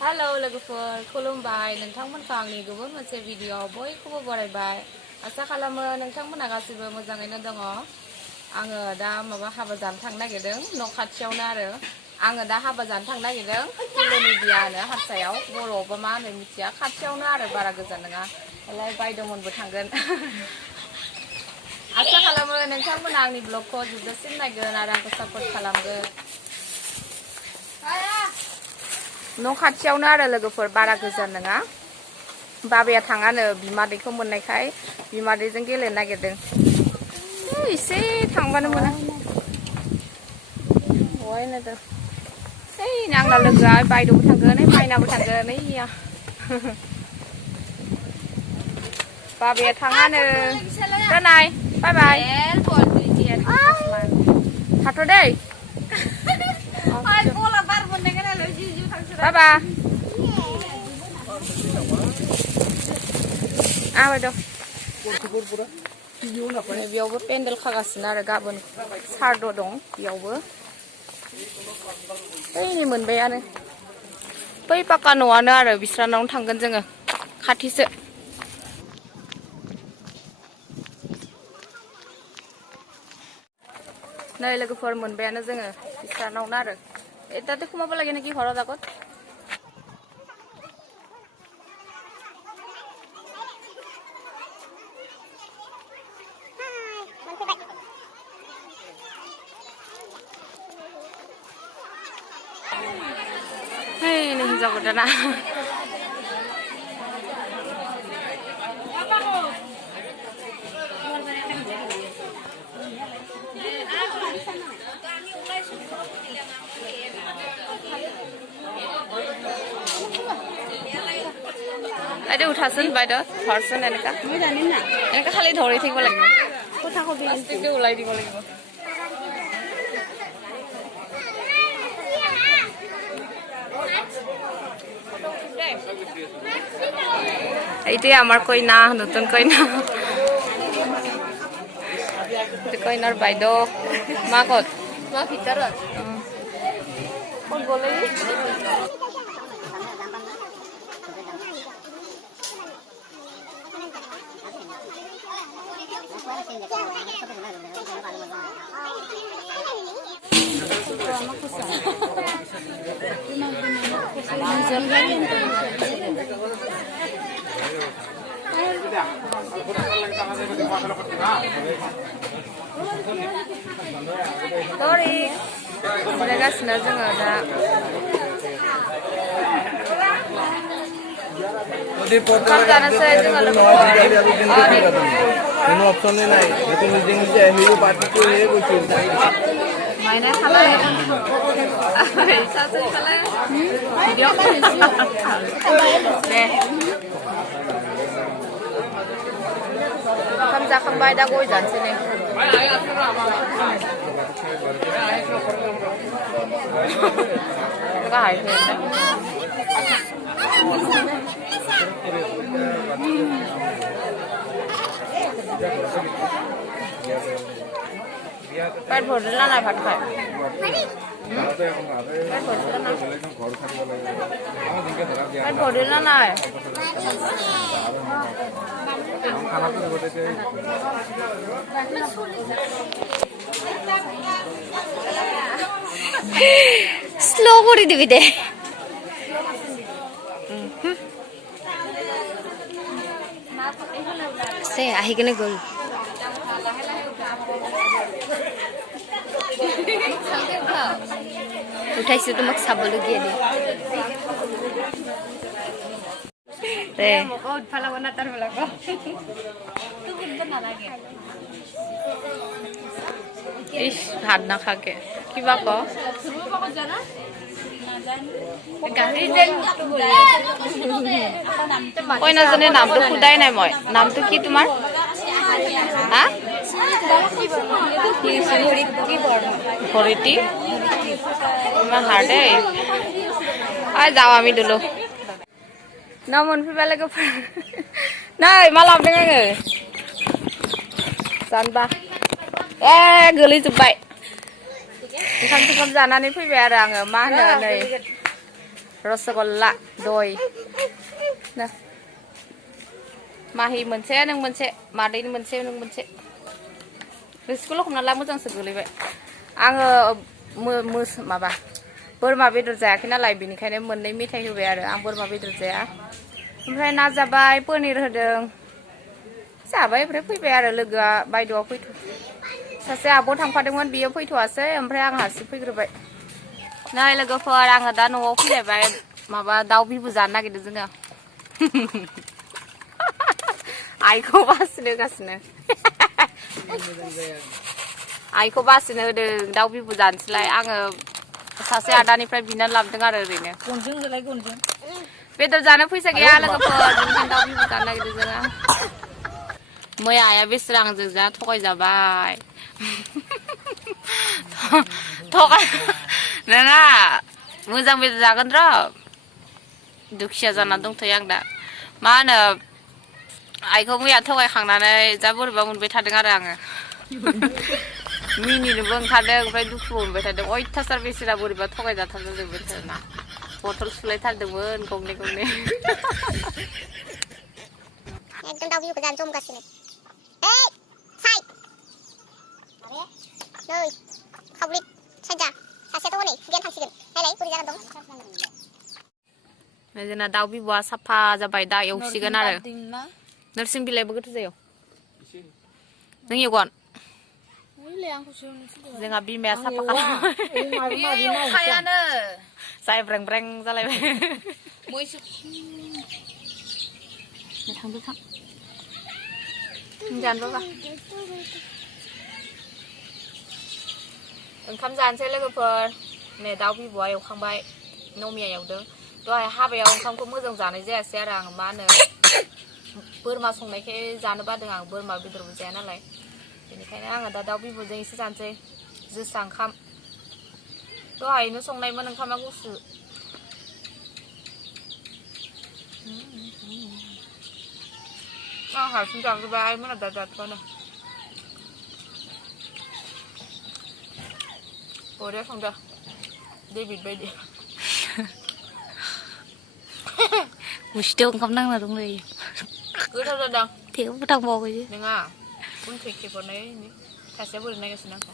Hello लोगोफोर खुलुमबाय नोंथांमोनखौ आंनि गुबुन मोनसे भिडिअ बयखौबो बरायबाय आसा खालामो नोंथांमोना गासिबो मोजाङैनो दङ आङो दा माबा हाबा जानो थांनो नागिरदों न' खाथियावनो आरो आङो दा हाबा जानो थांनो नागिरदों फुलनि बियानो हारसायाव बर'आवबो मा होनो मिथिया खाथियावनो आरो बारा गोजान नङा दालाय बायद'मोनबो थांगोन आसा खालामो नोंथांमोना आंनि ब्लगखौ जोबजासिम नायगोन आरो आंखौ सापर्ट खालामगोन न' खाथियावनो आरो लोगोफोर बारा गोजान नङा बाबाया थाङानो बिमादैखौ मोननायखाय बिमादैजों गेलेनो नागिरदों एसे थांबानो मोना बहायनो ओइ आंना लोगोआ बायद'बो थांगोन ओइ माइनाबो थांगोन ओइया बाबाया थाङानो दोनाय बाय बाय थाथ' दै Bye bye. Dong. Beयावबो पेन्डेल खागासिनो आरो गाबोन सारद' दं बेयावबो बैनि मोनबायानो बै पाक्का न'आनो आरो बिस्रानावनो थांगोन जोङो खाथिसो नै लोगोफोर मोनबायानो जोङो बिस्रानावनो आरो এটাতে সোমাব লাগে নেকি ঘৰৰ আগত হেই নে হিজাব দানা Ada utasan baydo, thorsan eneka. Eneka khali dhori thikbo lagibo. Kotha kodi plastic de ulai dibo lagibo. Eite amar koina, notun koina. Koinar baydo, ma kot? Ma bhitorot. Kon gole? Sorry, जागासिनो जोङो दा ओंखाम जानोसै जोङो কোনো অপশনে নাই এটো নিজে নিজে আহিব পাৰ্টিটো হে গৈছে মাইনা খালে সাসুই খালে ভিডিঅ' দে ओंखाम जाखांबाय दा गय जानोसै नै गाहाय पेट भरला ना भात खाय पेट भरला ना স্লো করে দিবি দে সে আহি কেনে গ'ল উঠাইছো তোমাক চাবলগীয়া দে ইস ভাত নাখাকে কিবা ক কইনাজনে নামটো খুদাই নাই মই নামটো কি তোমাৰ হা ভৰিটি ইমান হাৰ্ড দেই যাওঁ আমি দুলো न मोनफैबा लोगोफोर नै मा लाबोदों आङो जानबा गोलैजोब्बाय ओंखाम जानानै फैबाय आरो आङो मा होनो नै रसगल्ला दय ना माहि मोनसे नों मोनसे मादैनि मोनसे नों मोनसे स्कुलाव हमना ला मोजांसो गोलैबाय आङो माबा बोरमा बेदर जायाखै नालाय बेनिखायनो मोननै मेथाइ होबाय आरो आं बोरमा बेदर जाया ओमफ्राय ना जाबाय पनिर होदों जाबाय ओमफ्राय फैबाय आरो लोगोआ बायद'आ फैथ' सासे आब' थांफादोंमोन बियो फैथ'वासै ओमफ्राय आं हारसिं फैग्रोबाय नै लोगोफोर आङो दा न'आव फैलायबाय माबा दाउ बिबु जानो नागिरदों जोङो आइखौ बासिनो होगासिनो आइखौ बासिनो होदों दाउ बिबु जानोसैलाय आङो सासे आदानिफ्राय बिनानै लाबोदों आरो ओरैनो गनजों होलाय गनजों बेदर जानो फैसा गैया लोगोफोर बेनिखायनो दाउ बिबु जानो नागिरदों जोङो मैया आइया बेसोर आंजों जा थगायजाबाय थगाय नोङा मोजां बेदर जागोन र' दुखिया जाना दंथ'यो आं दा मा होनो आइखौ मैया थगायखांनानै जा बोरैबा मोनबाय थादों आरो आङो मिनिनोबो ओंखारदों ओमफ्राय दुखुबो मोनबाय थादों अयथासार बेसेरा बोरैबा थगायजाथारदों जोंबो ना बथल सुलायथारदोंमोन गंनै गंनै एकदम दाउ बिबुखौ जानो जमगासिनो ओइ साइड नै खावब्लिद साइड जा सासेयाथ' हनै खुगायानो थांसिगोन नायलाय बोरै जाना दं जोंना दाउ बिबुआ साफा जाबाय दा एवसिगोन आरो नोरसिं बिलाइबो गोथाव जायो नों एवगोन जोंहा बिमाया साफा खालामबाय एवखायानो जाय ब्रें ब्रें जालायबाय थांदो थां जानोबा ओंखाम जानोसै लोगोफोर नै दाउ बिबुआ एवखांबाय नमिया एवदों दहाय हाबायाव ओंखामखौ मोजां जानाय जायासै आरो आं मा होनो बोरमा संनायखाय जानो बादों आं बोरमा बेदरबो जाया नालाय बेनिखायनो आङो दा दाउ बिबुजों एसे जानोसै जोसा ओंखाम दहायनो संनायमोन ओंखामा गुसु आं हारसिं जाजोब्बाय आइमोना दा जाथ'वानो बरिया संदों डेभिड बायदि गुस्थियाव ओंखाम नांना दंलै गोथाव जादों थेवबो फोथांबावाखैसो नङा उनखै खेबहरनाय सासेया बोरै नायगासिनो आंखौ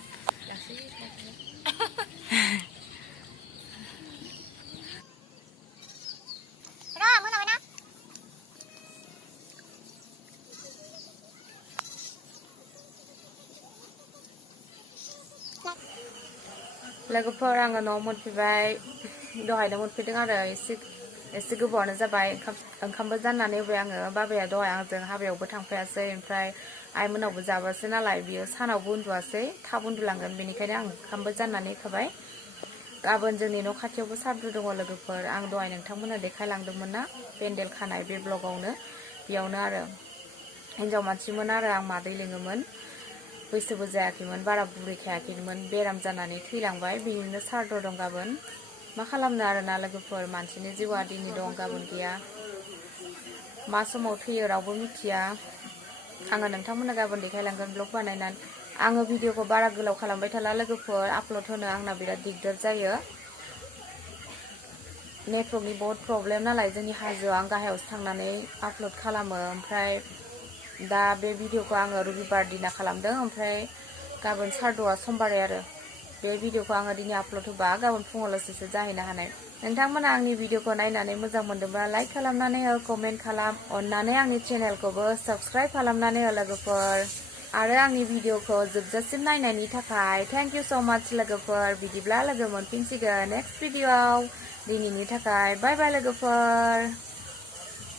लोगोफोर आङो न'आव मोनफैबाय दहायनो मोनफैदों आरो एसे गोबावानो जाबाय ओंखामबो जाननानै होबाय आङो बाबाया दहाय आंजों हाबायावबो थांफायासै ओमफ्राय आइमोनावबो जाबासै नालाय बियो सानावबो उन्दुवासै थाब उन्दुलांगोन बेनिखायनो आं ओंखामबो जाननानै होखाबाय गाबोन जोंनि न' खाथियावबो सारदु दङ लोगोफोर आं दहाय नोंथांमोननो देखायलांदोंमोन ना पेन्डेल खानाय बे ब्लगावनो बेयावनो आरो हिन्जाव मानसिमोन आरो आं मादै लिङोमोन बैसोबो जायाखैमोन बारा बुरैखायाखैमोन बेराम जानानै थैलांबाय बेनिनो सारद दं गाबोन मा खालामनो आरोना लोगोफोर मानसिनि जिउआ दिनै दं गाबोन गैया मा समाव थैयो रावबो मिथिया आङो नोंथांमोननो गाबोन देखायलांगोन ब्लग बानायनानै आङो भिडिअखौ बारा गोलाव खालामबाय थाला लोगोफोर आपल'ड होनो आंना बिराद दिगदार जायो नेटवर्कनि बहुत प्रब्लेम नालाय जोंनि हाजोआव आं गाहायावसो थांनानै आपल'ड खालामो ओमफ्राय दा बे भिडिअखौ आङो रबिबार दिना खालामदों ओमफ्राय गाबोन सारद'आ समबारै आरो बे भिडिअखौ आङो दिनै आपल'ड होबा गाबोन फुङावल'सो जाहैनो हानाय नोंथांमोना आंनि भिडिअखौ नायनानै मोजां मोनदोंब्ला लाइक खालामनानै हो कमेन्ट खालाम अननानै आंनि चेनेलखौबो साबस्क्राइब खालामनानै हो लोगोफोर आरो आंनि भिडिअखौ जोबजासिम नायनायनि थाखाय थेंक इउ सो माच लोगोफोर बिदिब्ला लोगो मोनफिनसिगोन नेक्स्ट भिडिअआव दिनैनि थाखाय बाय बाय लोगोफोर